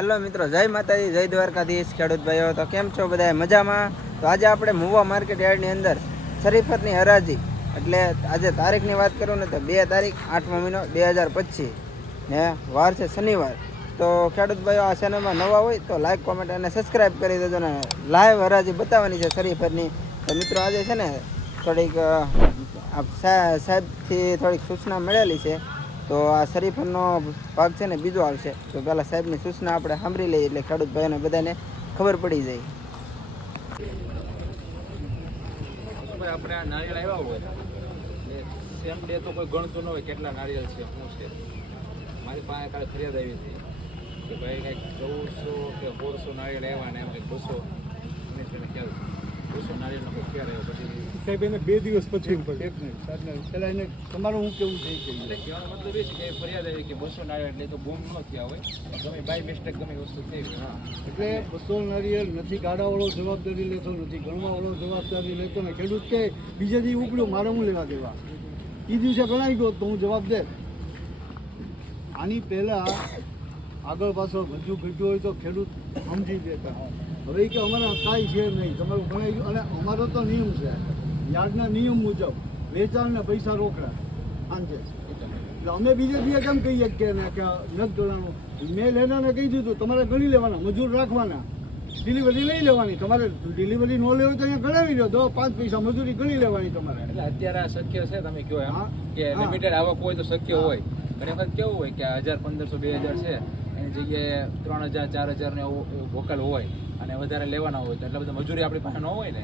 Hello મિત્રો, જય માતાજી, જય દ્વારકાધીશ, ખેડૂત ભાઈઓ. તો કેમ છો બધા મજામાં? તો આજે આપણે મુવા માર્કેટ યાર્ડની અંદર શરીફતની હરાજી. એટલે આજે તારીખની વાત કરું ને તો બે તારીખ આઠમો મહિનો બે હજાર પચીસ ને વાર છે શનિવાર. તો ખેડૂત ભાઈઓ, આ ચેનલમાં નવા હોય તો લાઈક, કોમેન્ટ અને સબસ્ક્રાઈબ કરી દેજો ને લાઈવ હરાજી બતાવવાની છે શરીફતની. તો મિત્રો, આજે છે ને થોડીક સાહેબથી થોડીક સૂચના મળેલી છે. તો આ શરીફનો ભાગ છે ને બીજો આવશે. તો પહેલાં સાહેબની સૂચના આપણે સાંભળી લઈએ એટલે ખેડૂત ભાઈઓને બધાને ખબર પડી જાય. આપણે આ નારિયેળ આવ્યા હોય. સેમ ડે તો કોઈ ગણતું ન હોય કેટલા નારિયેળ છે, શું છે. મારી પાસે કાલે ફરિયાદ આવી હતી કે ભાઈ કંઈક ચૌદસો કે સોળસો નારિયેળ આવ્યા ને એમ કંઈક બસો. એને ખ્યાલ સાહેબ એને બે દિવસ પછી મિનિટ એને તમારું હું કેવું થઈ એ એટલે કહેવાનો મતલબ એ છે કે ફરિયાદ આવી કે બસો નારિયેળ એટલે તો બૂમ ન થયા હોય ગમે બાય મિસ્ટેક ગમે વસ્તુ થઈ હોય એટલે બસો નારિયેળ નથી ગાડાવાળો જવાબદારી લેતો નથી ગણવાવાળો જવાબદારી લેતો ને ખેડૂત કે બીજે દી ઉપડ્યો મારે હું લેવા દેવા? એ દિવસે ગણાઈ ગયો તો હું જવાબ દે. આની પહેલા આગળ પાછળ વધુ ઘટ્યું હોય તો ખેડૂત સમજી દેતા હવે કે અમારા કાંઈ છે નહીં. તમારું ભણાઈ ગયું. અને અમારો તો નિયમ છે. યાર્ડના નિયમ મુજબ વેચાણના પૈસા રોકડા. સાંજે એટલે અમે બીજેપીએ કેમ કહીએ કે નથી ગણાનું મેં લેનાને કહી દીધું તમારે ગણી લેવાના મજૂર રાખવાના. ડિલિવરી લઈ લેવાની. તમારે ડિલિવરી ન લેવું તો અહીંયા ગણાવી દો. દો પાંચ પૈસા મજૂરી ગણી લેવાની તમારે. એટલે અત્યારે આ શક્ય છે તમે કહો એમ કે લિમિટેડ આવક હોય તો શક્ય હોય. ઘણી વખત કેવું હોય કે હજાર પંદરસો બે હજાર છે એની જગ્યાએ ત્રણ હજાર ચાર હજાર ને વોકલ હોય. અને વધારે લેવાના હોય તો એટલે બધા મજૂરી આપણી પાસે ન હોય ને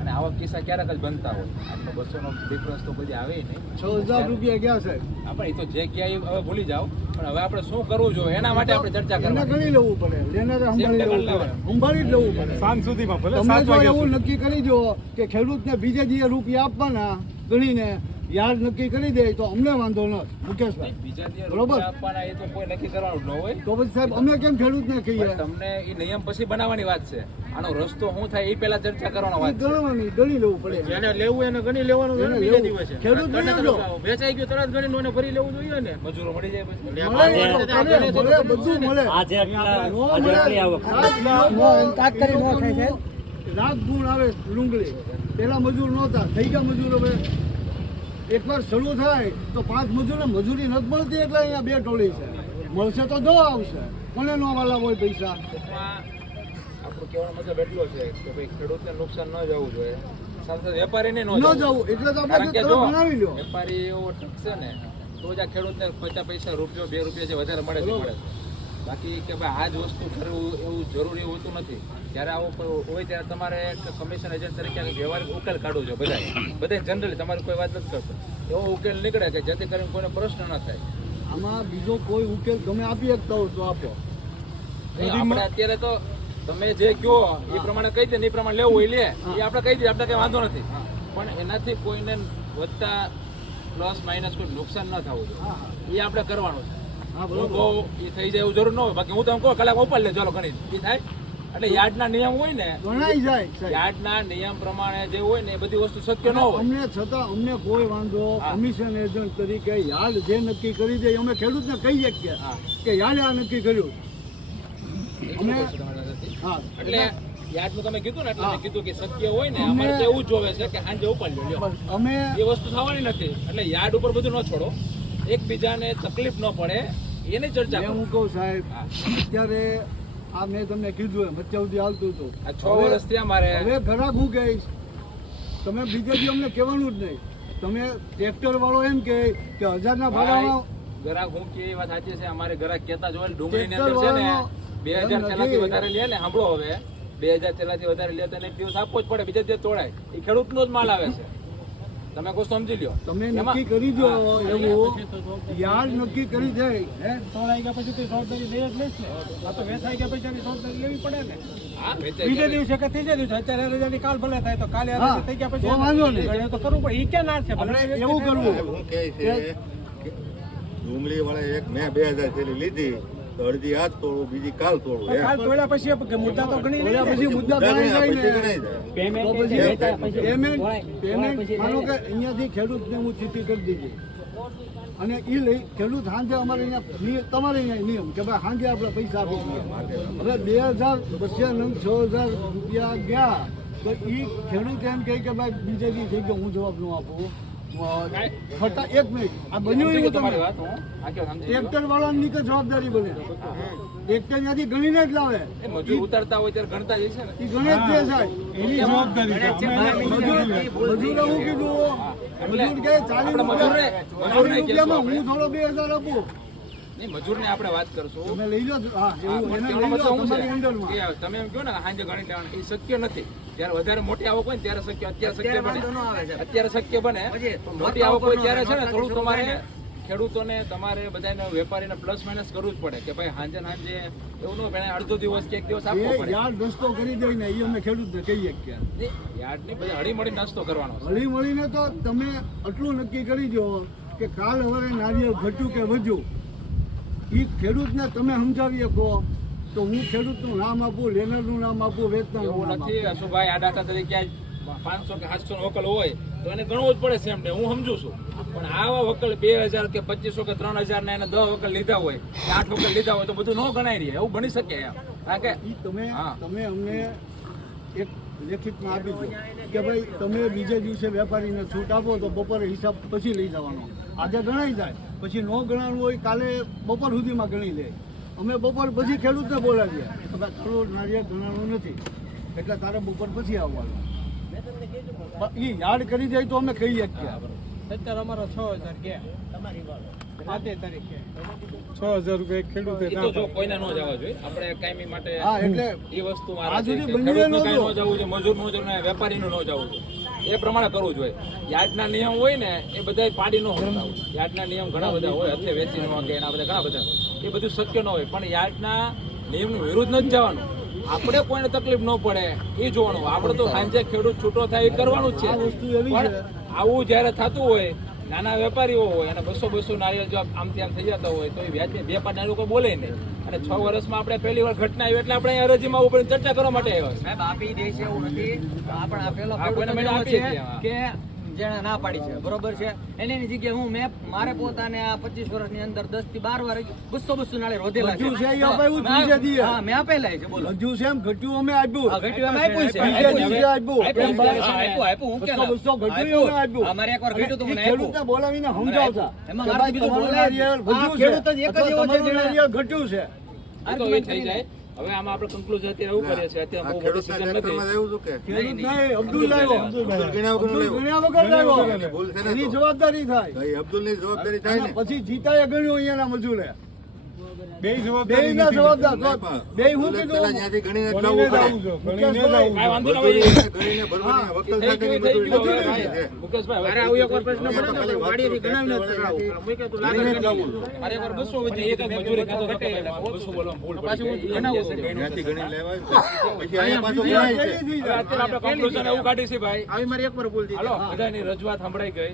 અને આવા કિસ્સા ક્યારેક જ બનતા હોય. આટલો બસોનો ડિફરન્સ તો બધી આવે નહીં. છ હજાર રૂપિયા ગયા છે. આપણે એ તો જે ક્યાંય હવે ભૂલી જાઓ. પણ હવે આપણે શું કરવું જોઈએ? એના માટે આપણે ચર્ચા એને કરવાની. ગણી લેવું પડે. લેનારે સંભાળી લેવું પડે. સંભાળી જ લેવું પડે. સાંજ સુધીમાં ભલે તમે જો એવું નક્કી કરી દો કે ખેડૂતને બીજે દીએ રૂપિયા આપવાના ગણીને યાર્ડ નક્કી કરી દે તો અમને વાંધો ન મુકેશભાઈ બીજા બરોબર. એ તો કોઈ નક્કી કરવાનું ન હોય. તો પછી સાહેબ અમે કેમ ખેડૂત ને કહીએ તમને એ નિયમ પછી બનાવવાની વાત છે. આનો રસ્તો શું થાય એ પહેલા ચર્ચા કરવાનો વાત ગણવાની ગણી લેવું પડે. જેને લેવું એને ગણી લેવાનું છે બીજા દિવસે. ખેડૂત વેચાઈ ગયું તરત ગણી નો ભરી લેવું જોઈએ ને? મજૂરો મળી જાય પછી. મળે બધું આજે આટલા લાખ ગુણ આવે ડુંગળી પેલા મજૂર નહોતા થઈ ગયા મજૂર હવે. એકવાર શરૂ થાય તો પાંચ મજૂરને મજૂરી નથી મળતી એટલે અહીંયા બે ટોળી છે. મળશે તો જો આવશે કોને નો વાલા હોય પૈસા. આપણું કહેવાનો મતલબ એટલો છે કે ભાઈ ખેડૂતને નુકસાન ન જવું જોઈએ. સાથે વેપારીને ન જવું. એટલે તો આપણે બનાવી લો. વેપારી એવો ટકશે ને તો જ આ ખેડૂતને પચાસ પૈસા રૂપિયો બે રૂપિયા જે વધારે મળે છે મળે. છે. બાકી કે ભાઈ આ જ વસ્તુ કરવું એવું જરૂરી હોતું નથી. જ્યારે આવું હોય ત્યારે તમારે એક કમિશન એજન્ટ તરીકે વ્યવહારિક ઉકેલ કાઢવો જોઈએ બધા બધા જનરલી તમારી કોઈ વાત નથી કરતો. એવો ઉકેલ નીકળે કે જેથી કરીને કોઈને પ્રશ્ન ન થાય. આમાં બીજો કોઈ ઉકેલ તમે આપી શકતા હો તો આપો. આપણે અત્યારે તો તમે જે કહો એ પ્રમાણે કહી દે ને એ પ્રમાણે લેવું હોય લે. એ આપણે કહી દઈએ આપણે કંઈ વાંધો નથી. પણ એનાથી કોઈને વધતા પ્લસ માઇનસ કોઈ નુકસાન ન થવું જોઈએ. એ આપણે કરવાનું છે. હા હું બરોબર એ થઈ જાય એવું જરૂર ન હોય. બાકી હું તમને કહું કલાક ઉપર લે ચાલો ગણી એ થાય. એટલે યાર્ડના નિયમ હોય ને ગણાઈ જાય યાર્ડના નિયમ પ્રમાણે જે હોય ને એ બધી વસ્તુ શક્ય ન હોય. અમને છતાં અમને કોઈ વાંધો. કમિશન એજન્ટ તરીકે યાર્ડ જે નક્કી કરી દે એ અમે ખેડૂતને કહીએ કે. કે યાર્ડે આ નક્કી કર્યું. અમે-. હા. એટલે યાર્ડનું તમે કીધું ને એટલે મેં કીધું કે શક્ય હોય ને અમારે તો એવું જોવે છે કે સાંજે ઉપર લ્યો. અમે એ વસ્તુ થવાની નથી. એટલે યાર્ડ ઉપર બધું ન છોડો. એકબીજાને તકલીફ ન પડે. એની ચર્ચા હું કહું સાહેબ અત્યારે આ મેં તમને કીધું એમ અત્યાર સુધી આવતું હતું. આ છ ત્યાં મારે હવે ઘરાક હું કહીશ? તમે બીજે દી અમને કહેવાનું જ નહીં. તમે ટ્રેક્ટર વાળો એમ કહે કે હજારના ભાડામાં ગ્રાહક હું કે એ વાત સાચી છે અમારે ગ્રાહક કહેતા જ હોય ડુંગળીની અંદર છે ને બે હજાર થેલાથી વધારે લે ને સાંભળો હવે. બે હજાર થેલાથી વધારે લે તો એક દિવસ આપવો જ પડે બીજા દિવસ તોડાય. એ ખેડૂતનો જ માલ આવે છે. તમે કોઈ સમજી લ્યો. તમે નક્કી કરી દો એવું. યાર નક્કી કરી દે. હે. તોડાઈ ગયા પછી તો જવાબદારી લઈ જ લઈશ ને આ તો વેચાઈ ગયા પછી જવાબદારી લેવી પડે ને. હા, બીજે દિવસે કે ત્રીજે દિવસે. અત્યારે રજાની કાલ ભલે થાય તો કાલે રજા થઈ ગયા પછી તો વાંધો નહીં. તો કરવું પડે. ઈ ક્યાં ના છે? ભલે એવું કરવું. હું કહે છે ડુંગળી વાળા એક મેં બે હજાર થેલી લીધી. અડધી આજ તોડું બીજી કાલ તોડું કાલ તોડ્યા પછી મુદ્દા તો ગણી તોડ્યા પછી મુદ્દા ગણી જાય. ને પેમેન્ટ પેમેન્ટ પેમેન્ટ માનો કે અહીંયાથી ખેડૂતને હું ચીઠી કરી દીધી. અને એ લઈ ખેડૂત સાંજે અમારે અહીંયા તમારે અહીંયા નિયમ કે ભાઈ સાંજે આપણે પૈસા આપી દઈએ હવે બે હજાર બસો નંગ છ હજાર રૂપિયા ગયા તો એ ખેડૂત એમ કહે કે ભાઈ બીજેપી થઈ ગયો હું જવાબ ન આપું. ફટા એક મિનિટ. આ બન્યું એવું તમે વાત હું? આખી સમજી ગયો. ટ્રેક્ટર વાળાની તો જવાબદારી બને. ટ્રેક્ટર ત્યાંથી ગણીને જ લાવે. એ મજૂર ઉતારતા હોય ત્યારે ગણતા જ છે એ ગણે જ છે સાહેબ. એની જવાબદારી મજૂર હું કીધું મજૂર કે ચાલીસ રૂપિયામાં હું થોડો બે હજાર આપું. નહીં મજૂરને આપણે વાત કરશું. તમે લઈ લો હા હા, એવું પણ એને તેનો લઈ લો મતલબ શું તમારી છે? અંડરમાં કે તમે એમ કહો ને સાંજે ગણી લેવાનું. એ શક્ય નથી. જ્યારે વધારે મોટી આવક હોય ત્યારે શક્ય અત્યારે શક્ય બને. અત્યારે શક્ય બને. મોટી આવક હોય ત્યારે છે ને થોડું તમારે ખેડૂતોને તમારે બધાને વેપારીને પ્લસ માઇનસ કરવું જ પડે કે ભાઈ સાંજે હાંજે એવું ન અડધો દિવસ કે એક દિવસ આપવો એ પડે. યાર રસ્તો કરી દઈને એ અમે ખેડૂતને કહીએ કે યાર્ડની બધી હળી મળી નાસ્તો કરવાનો હળી મળીને તો તમે આટલું નક્કી કરી દો કે કાલ હવે નારિયેળ ઘટ્યું કે વધ્યું? એ ખેડૂતને તમે સમજાવી શકો. તો હું ખેડૂતનું નામ આપું લેનરનું નામ આપું વેતન એવું નથી. અશુભાઈ આ દાખલા તરીકે પાંચસો કે સાતસો નો વકલ હોય તો એને ગણવું જ પડે છે એમને હું સમજુ છું. પણ આવા વકલ બે હજાર કે પચીસો કે ત્રણ હજાર ને એને દસ વકલ લીધા હોય કે આઠ વકલ લીધા હોય તો બધું ન ગણાય રહે એવું બની શકે એમ. કારણ કે તમે. તમે અમને એક લેખિતમાં આપી દો કે ભાઈ તમે બીજે દિવસે વેપારીને છૂટ આપો તો બપોરે હિસાબ પછી લઈ જવાનો. આજે ગણાઈ જાય. પછી ન ગણાવું હોય કાલે બપોર સુધીમાં ગણી લે. અમે બપોર પછી ખેડૂતને બોલાવીએ. તમે થોડું નારિયેળ ગણાણું નથી એટલે તારે બપોર પછી આવવાનું. એ ઈ યાદ કરી જાય તો અમે કહીએ જ કે અત્યારે અમારો છ હજાર ગયા. સાતે તારીખે. છ હજાર રૂપિયા ખેડૂતે કોઈને ન જવા જોઈએ. આપણે કાયમી માટે હા એટલે એ વસ્તુ. કાંઈ ન જવું જોઈએ મજૂરનું જવું વેપારી ન જવું જોઈએ. એ પ્રમાણે કરવું જોઈએ યાર્ડના નિયમ હોય ને એ બધા પાડી ન હોતા હોય. યાર્ડના નિયમ ઘણા બધા હોય અત્યારે વેચી ન કે એના બધા ઘણા બધા. એ બધું શક્ય ન હોય. પણ યાર્ડના નિયમનું વિરુદ્ધ નથી જવાનું. આપણે કોઈને તકલીફ ન પડે એ જોવાનું. આપણે તો સાંજે ખેડૂત છૂટો થાય એ કરવાનું જ છે. પણ છે. આવું જ્યારે થતું હોય નાના વેપારીઓ હોય અને બસો બસો નારિયેળ જો આમથી આમ થઈ જતા હોય તો એ વ્યાજબી બે પાંચ લોકો બોલે નહીં અને છ વર્ષમાં આપણે પહેલી વાર ઘટના આવી એટલે આપણે અરજીમાં ઉપર ચર્ચા કરવા માટે આવ્યા. સાહેબ આપી દે છે એવું નથી આપણે આપેલો. કે જેણે ના પાડી છે. બરોબર છે? એની જગ્યાએ હું મેં મારે પોતાને આ પચીસ વર્ષની અંદર દસથી બાર વાર બસો બસો નાળે રોધેલા છે, હા મેં આપેલા છે બોલો. હજુ છે એમ ઘટ્યું અમે આપ્યું. ઘટ્યું અમે આપ્યું છે. આપ્યું આપ્યું. આપ્યું હા. હું બસો ઘટ્યું. અમે આપ્યું. હા, એકવાર ઘટ્યું તો મને ખેડૂતને. બોલાવીને સમજાવતા. એમાં કે મારે બીજું છે. ખેડૂત જ એક જ એવો છે જેણે- ઘટ્યું છે. આ તો થઈ જાય હવે આમાં આપણે કન્ક્લુઝન અત્યારે એવું કરીએ છીએ અત્યારે બહુ મોટી સિઝન નથી. કે? ખેડૂત નહીં અબ્દુલ લાવ્યો અબ્દુલ ગણ્યા ગણ્યા વગર લાવ્યો ભૂલ છે એની જવાબદારી થાય. ભાઈ અબ્દુલની જવાબદારી થાય ને. પછી જીતાએ અહીંયા અહીંયાના મજૂરે. બે જવાબદારી બે હું કીધું ગણીને ગણીને રજૂઆત સંભળાઈ ગઈ.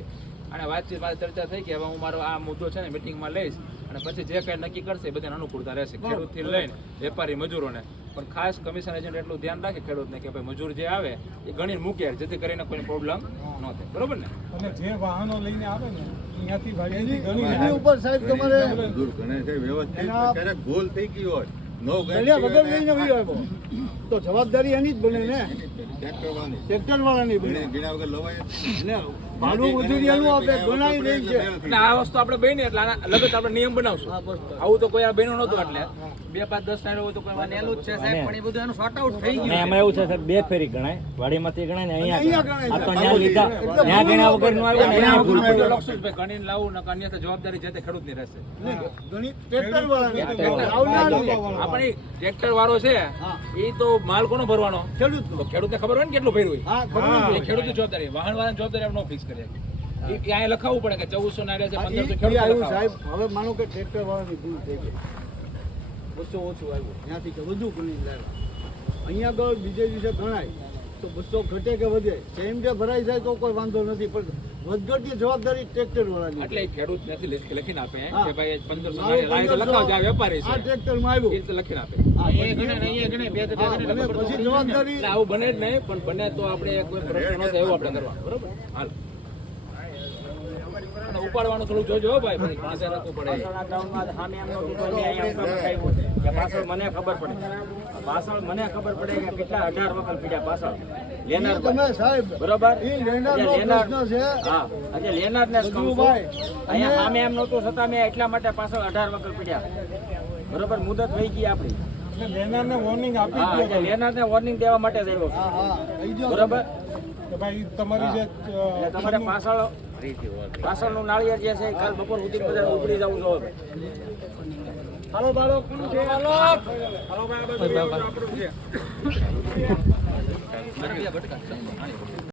અને વાતચીત મારી ચર્ચા થઈ કે હવે હું મારો આ મુદ્દો છે ને મિટિંગમાં લઈશ. અને પછી જે કઈ નક્કી કરશે એ બધાને અનુકૂળતા રહેશે. ખેડૂતથી લઈને વેપારી મજૂરોને. પણ ખાસ કમિશન એજન્ટ એટલું ધ્યાન રાખે ખેડૂતને કે ભાઈ મજૂર જે આવે એ ગણી મૂકે જેથી કરીને કોઈ પ્રોબ્લેમ ન થાય. બરોબર ને? અને જે વાહનો લઈને આવે ને અહીંયાથી એની ઉપર સાહેબ તમારે મજૂર ગણે છે વ્યવસ્થિત ક્યારેક ભૂલ થઈ ગઈ હોય. વગર લઈને આવ્યો તો જવાબદારી એની જ બને ને. ટ્રેક્ટર વાળાની. બને. ગણી- વગર લવાય જ નહીં. ને ભાડું મજૂરી એનું આપે ગણાઈ રહી છે. અને આ વસ્તુ આપણે બની એટલે લગત આપણે નિયમ બનાવશું. આવું તો કોઈ આ બન્યું એટલે. બે પાંચ દસ નાયરો હોય તો કોઈ વાંધો જ છે સાહેબ પણ એ બધું એનું શોર્ટ આઉટ થઈ ગયું એમાં એવું છે સાહેબ બે ફેરી ગણાય. વાડીમાંથી ગણાય ને અહીંયા અહીંયા ગણાય. ગણાય આ તો ન્યા લીધા. ન્યા ગણ્યા વગરનું આવ્યું ને અહીંયા ભૂલ વગરનું પડી. જો ભાઈ ગણીને લાવવું નકર અન્યથા જવાબદારી જે તે ખેડૂતની રહેશે. ટ્રેક્ટર વાળાની આપણે ટ્રેક્ટર વાળો છે. એ તો માલ કોનો ભરવાનો? ખેડૂત તો ખેડૂતને ખબર હોય ને કેટલું ભર્યું હોય. ખેડૂત જવાબદારી વાહન વાહન જવાબદારી આપણે ફિક્સ કરીએ. ત્યાં અહીંયા લખાવવું પડે કે ચૌદસો ના રહે છે પંદરસો ખેડૂત આવ્યું સાહેબ હવે માનો કે ટ્રેક્ટર વાળાની ભૂલ થઈ ગઈ. બસો ઓછું આવ્યું. ત્યાંથી કે વધુ ગણી લાવ્યા. અહીંયા આગળ બીજે દિવસે ગણાય તો બસો ઘટે કે વધે? સેમ ડે ભરાઈ જાય તો કોઈ વાંધો નથી પણ વધઘટની જવાબદારી ટ્રેક્ટર વાળાની એટલે ખેડૂત નથી લખી- લખીને આપે. કે ભાઈ પંદરસો મારું લાવે તો 1500 લખાવ જે આ વેપારી આ છે ટ્રેક્ટરમાં માં આવ્યું લખીને આપે. એટલે જવાબદારી. આવું બને જ નહીં પણ બને તો આપણે કોઈ પ્રશ્ન થાય એવું આપણે કરવાનું. બરોબર? હાલ. ઉપાડવાનું થોડું જોજો હો ભાઈ પછી રાખવું પડે. પાછળ મને ખબર પડે. પાછળ મને ખબર પડે કે કેટલા અઢાર વખત પીડ્યા પાછળ. લેનાર તમે સાહેબ બરોબર? લેનાર- છે. હા આજે લેનાર ને અહીંયા સામે એમ નહોતું છતાં મેં એટલા માટે પાછળ અઢાર વખત પીડ્યા. બરોબર? મુદત થઈ ગઈ આપણી. એટલે લેનારને વોર્નિંગ આપી હા એટલે લેનારને વોર્નિંગ દેવા માટે જ આવ્યો. હા હા. બરોબર કે ભાઈ તમારી જે એટલે તમારે પાછળ પાછળનું નાળિયેર જે છે એ કાલ બપોર સુધી બધા ઉપડી જવું જોઈએ હાલો બાળક છે હાલો હાલો ભાઈ આપણું છે